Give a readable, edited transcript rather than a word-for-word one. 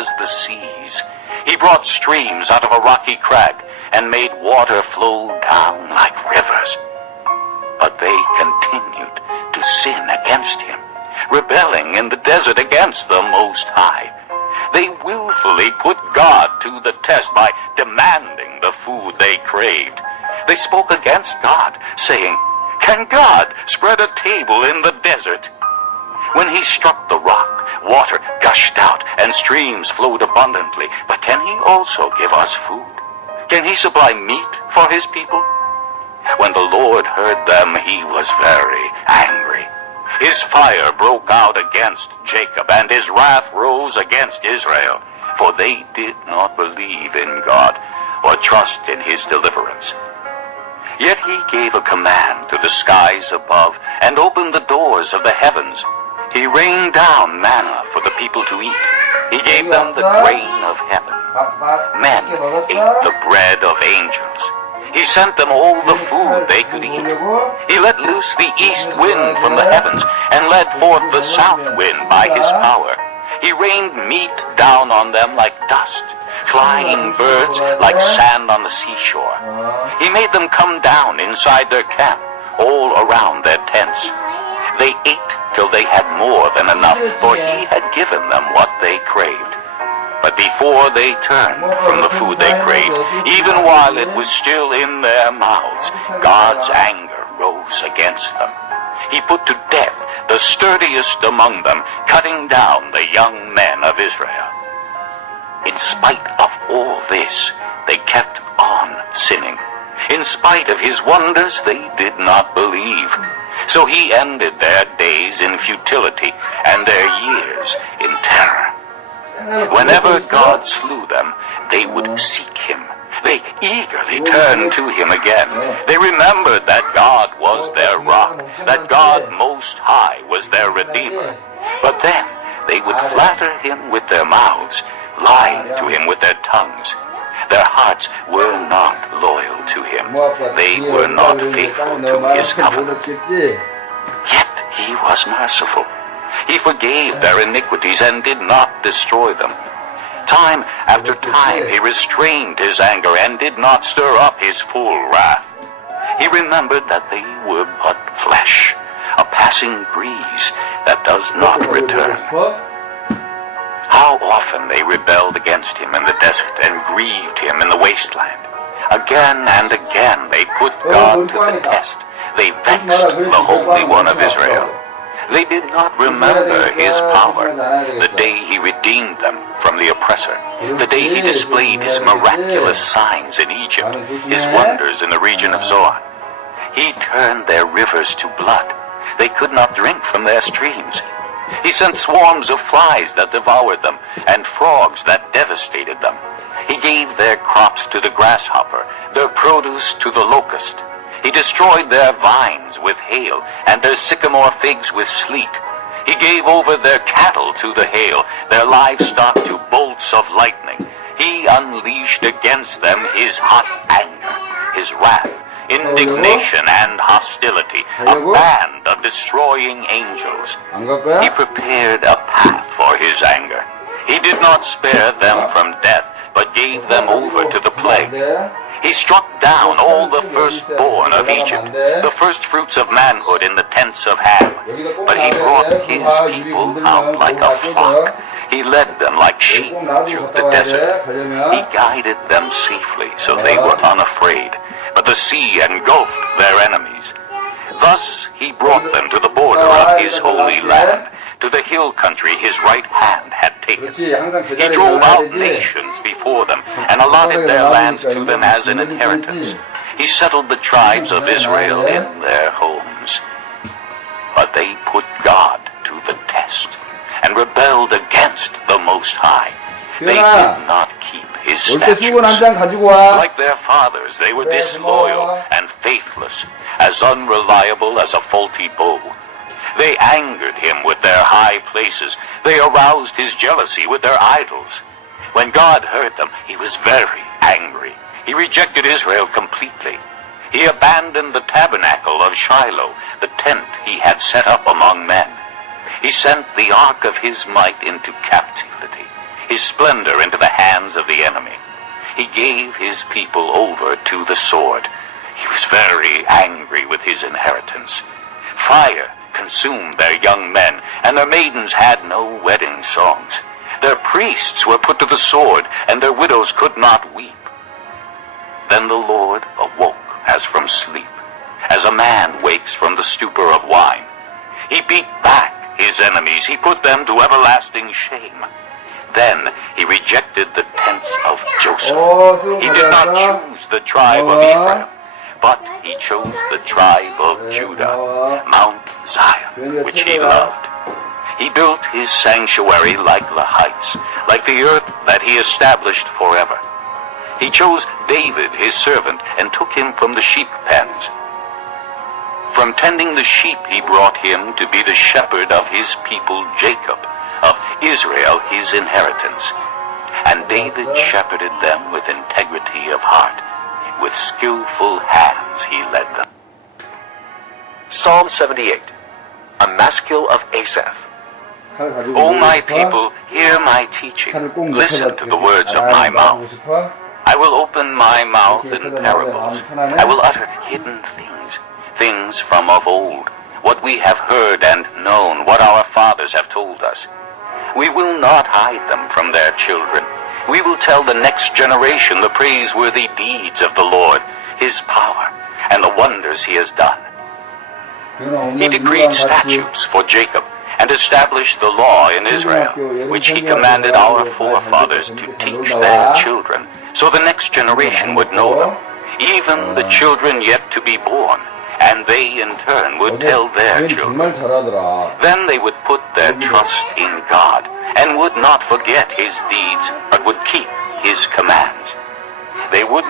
as the seas. He brought streams out of a rocky crag and made water flow down like rivers. But they continued to sin against him, rebelling in the desert against the Most High. They willfully put God to the test by demanding the food they craved. They spoke against God, saying, "Can God spread a table in the desert?" When he struck the rock, water gushed out and streams flowed abundantly. But can he also give us food? Can he supply meat for his people? When the Lord heard them, he was very angry. His fire broke out against Jacob, and his wrath rose against Israel, for they did not believe in God or trust in his deliverance. Yet he gave a command to the skies above and opened the doors of the heavens. He rained down manna for the people to eat. He gave them the grain of heaven. Men ate the bread of angels. He sent them all the food they could eat. He let loose the east wind from the heavens and led forth the south wind by his power. He rained meat down on them like dust, flying birds like sand on the seashore. He made them come down inside their camp, all around their tents. They ate till they had more than enough, for he had given them what they craved. But before they turned from the food they craved, even while it was still in their mouths, God's anger rose against them. He put to death the sturdiest among them, cutting down the young men of Israel. In spite of all this, they kept on sinning. In spite of his wonders, they did not believe. So he ended their days in futility and their years in terror. Whenever God slew them, they would seek him. They eagerly turned to him again. They remembered that God was their rock, that God Most High was their Redeemer. But then they would flatter him with their mouths, lie to him with their tongues. Their hearts were not loyal to him. They were not faithful to his covenant. Yet he was merciful. He forgave their iniquities and did not destroy them. Time after time he restrained his anger and did not stir up his full wrath. He remembered that they were but flesh, a passing breeze that does not return. How often they rebelled against him in the desert and grieved him in the wasteland. Again and again they put God to the test. They vexed the Holy One of Israel. They did not remember his power, the day he redeemed them from the oppressor, the day he displayed his miraculous signs in Egypt, his wonders in the region of Zoan. He turned their rivers to blood. They could not drink from their streams. He sent swarms of flies that devoured them, and frogs that devastated them. He gave their crops to the grasshopper, their produce to the locust. He destroyed their vines with hail, and their sycamore figs with sleet. He gave over their cattle to the hail, their livestock to bolts of lightning. He unleashed against them his hot anger, his wrath, indignation, and hostility, a band of destroying angels. He prepared a path for his anger. He did not spare them from death, but gave them over to the plague. He struck down all the firstborn of Egypt, the first fruits of manhood in the tents of Ham. But he brought his people out like a flock. He led them like sheep through the desert. He guided them safely, so they were unafraid. But the sea engulfed their enemies. Thus he brought them to the border of his holy land, to the hill country his right hand had taken. He drove out nations before them and allotted their lands to them as an inheritance. He settled the tribes of Israel in their homes. But they put God to the test and rebelled against the Most High. They did not keep his statutes. Like their fathers, they were disloyal and faithless, as unreliable as a faulty bow. They angered him with their high places. They aroused his jealousy with their idols. When God heard them, he was very angry. He rejected Israel completely. He abandoned the tabernacle of Shiloh, the tent he had set up among men. He sent the ark of his might into captivity. his splendor into the hands of the enemy. He gave his people over to the sword. He was very angry with his inheritance. Fire consumed their young men, and their maidens had no wedding songs. Their priests were put to the sword, and their widows could not weep. Then the Lord awoke as from sleep, as a man wakes from the stupor of wine. He beat back his enemies. He put them to everlasting shame. Then he rejected the tents of Joseph. He did not choose the tribe of Ephraim, but he chose the tribe of Judah, Mount Zion, which he loved. He built his sanctuary like the heights, like the earth that he established forever. He chose David, his servant, and took him from the sheep pens. From tending the sheep he brought him to be the shepherd of his people Jacob, of Israel his inheritance. And David shepherded them with integrity of heart. With skillful hands he led them. Psalm 78, a maskil of Asaph. O my people, hear my teaching. Listen to the words of my mouth. I will open my mouth in parables. I will utter hidden things, things from of old, what we have heard and known, what our fathers have told us. We will not hide them from their children. We will tell the next generation the praiseworthy deeds of the Lord, his power, and the wonders he has done. He decreed statutes for Jacob, and established the law in Israel, which he commanded our forefathers to teach their children, so the next generation would know them, even the children yet to be born, and they in turn would tell their children. Then they would put their trust in God, and would not forget his deeds, but would keep his command.